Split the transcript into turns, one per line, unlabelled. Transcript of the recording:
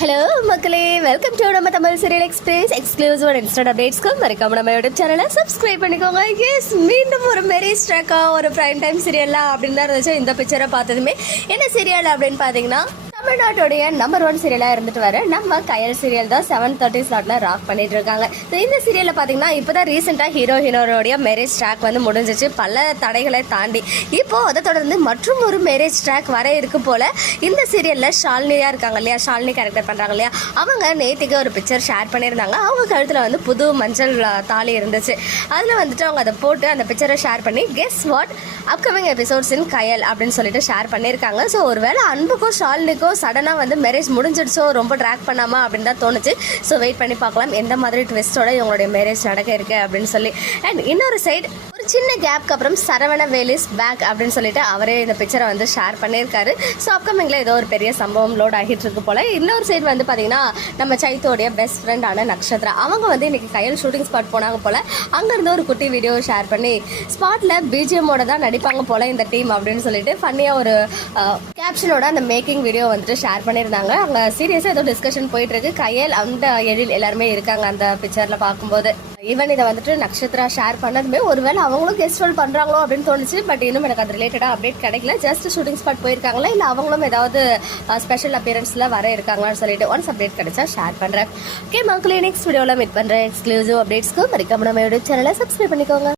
Hello மக்களே. Welcome to நம்ம Tamil serial express exclusive instant அப்டேட்ஸ்க்கு மறக்காம நம்ம யூடியூப் சேனலை சப்ஸ்கிரைப் பண்ணிக்கோங்க. எஸ் மீண்டும் ஒரு மெரி ட்ராக்கா ஒரு ப்ரைம் டைம் சீரியலா அப்படின்னு தான் இருந்துச்சு. இந்த பிக்சரை பார்த்ததுமே. என்ன சீரியல் அப்படின்னு பார்த்தீங்கன்னா தமிழ்நாட்டுடைய நம்பர் ஒன் சீரியலாக இருந்துட்டு வர நம்ம கயல் சீரியல் தான் செவன் தேர்ட்டி ஸ்லாட்ல ராக் பண்ணிட்டு இருக்காங்க. ஸோ இந்த சீரியலில் பார்த்தீங்கன்னா இப்போ தான் ரீசெண்டாக ஹீரோ ஹீரோடைய மேரேஜ் ட்ராக் வந்து முடிஞ்சிச்சு. பல தடைகளை தாண்டி. இப்போ அதை தொடர்ந்து மற்றும் ஒரு மேரேஜ் ட்ராக் வர இருக்கு போல இந்த சீரியலில் ஷாலினியா இருக்காங்க இல்லையா? ஷாலினி கேரக்டர் பண்ணுறாங்க இல்லையா? அவங்க நேத்திக்கு ஒரு பிக்சர் ஷேர் பண்ணியிருந்தாங்க. அவங்க கழுத்தில் வந்து புது மஞ்சள் தாலி இருந்துச்சு. அதில் வந்துட்டு அவங்க அதை போட்டு அந்த பிக்சரை ஷேர் பண்ணி guess what upcoming episodes in Kayal அப்படின்னு சொல்லிட்டு ஷேர் பண்ணியிருக்காங்க. ஸோ ஒருவேளை அன்புக்கும் ஷாலினிக்கும் சடனாக வந்து மேரேஜ் முடிஞ்சிடுச்சோ ரொம்ப ட்ராக் பண்ணாமா அப்படின்னு தான் தோணுச்சு. ஸோ வெயிட் பண்ணி பார்க்கலாம். எந்த மாதிரி ட்விஸ்டோட இவங்களுடைய மேரேஜ் நடக்க இருக்கு அப்படின்னு சொல்லி. அண்ட் இன்னொரு சைடு சின்ன கேப்க்கு அப்புறம் சரவண வேலிஸ் பேக் அப்படின்னு சொல்லிட்டு அவரே இந்த பிக்சரை வந்து ஷேர் பண்ணியிருக்காரு. ஸோ அப்கமிங்கில் ஏதோ ஒரு பெரிய சம்பவம் லோட் ஆகிட்டு இருக்கு போல. இன்னொரு சைடு வந்து பார்த்தீங்கன்னா நம்ம சைத்தோடைய பெஸ்ட் ஃப்ரெண்டான நக்ஷத்ரா. அவங்க வந்து இன்னைக்கு கையில் ஷூட்டிங் ஸ்பாட் போனாங்க போல. அங்கேருந்து ஒரு குட்டி வீடியோ ஷேர் பண்ணி ஸ்பாட்டில் பிஜிஎம்மோட தான் நடிப்பாங்க போல இந்த டீம் அப்படின்னு சொல்லிட்டு ஃபன்னியாக ஒரு கேப்ஷனோட அந்த மேக்கிங் வீடியோ வந்துட்டு ஷேர் பண்ணியிருந்தாங்க. அங்கே சீரியஸாக ஏதோ டிஸ்கஷன் போயிட்டு இருக்கு கையல் அந்த எழில் எல்லாருமே இருக்காங்க அந்த பிக்சரில் பார்க்கும்போது. ஈவன் இதை வந்துட்டு நக்ஷத்ரா ஷேர் பண்ணதுமே ஒருவேளை அவங்களும் கெஸ்ட் ரோல் பண்ணுறாங்களோ அப்படின்னு தோணுச்சு பட் இன்னும் எனக்கு அது ரிலேட்டடாக அப்டேட் கிடைக்கல. ஜஸ்ட் ஷூட்டிங் ஸ்பாட் போயிருக்காங்களா? இல்லை அவங்களும் ஏதாவது ஸ்பெஷல் அப்பியரன்ஸில் வர இருக்காங்களான்னு சொல்லிட்டு ஒன்ஸ் அப்டேட் கிடைச்சா ஷேர் பண்ணுறேன் ஓகே மக்களே நெக்ஸ்ட் வீடியோவில் மீட் பண்ணுறேன் எக்ஸ்க்ளூசிவ் அப்டேட்ஸ்க்கு மறக்காம நம்ம யூடியூப் சேனலை சப்ஸ்கிரைப் பண்ணிக்கோங்க.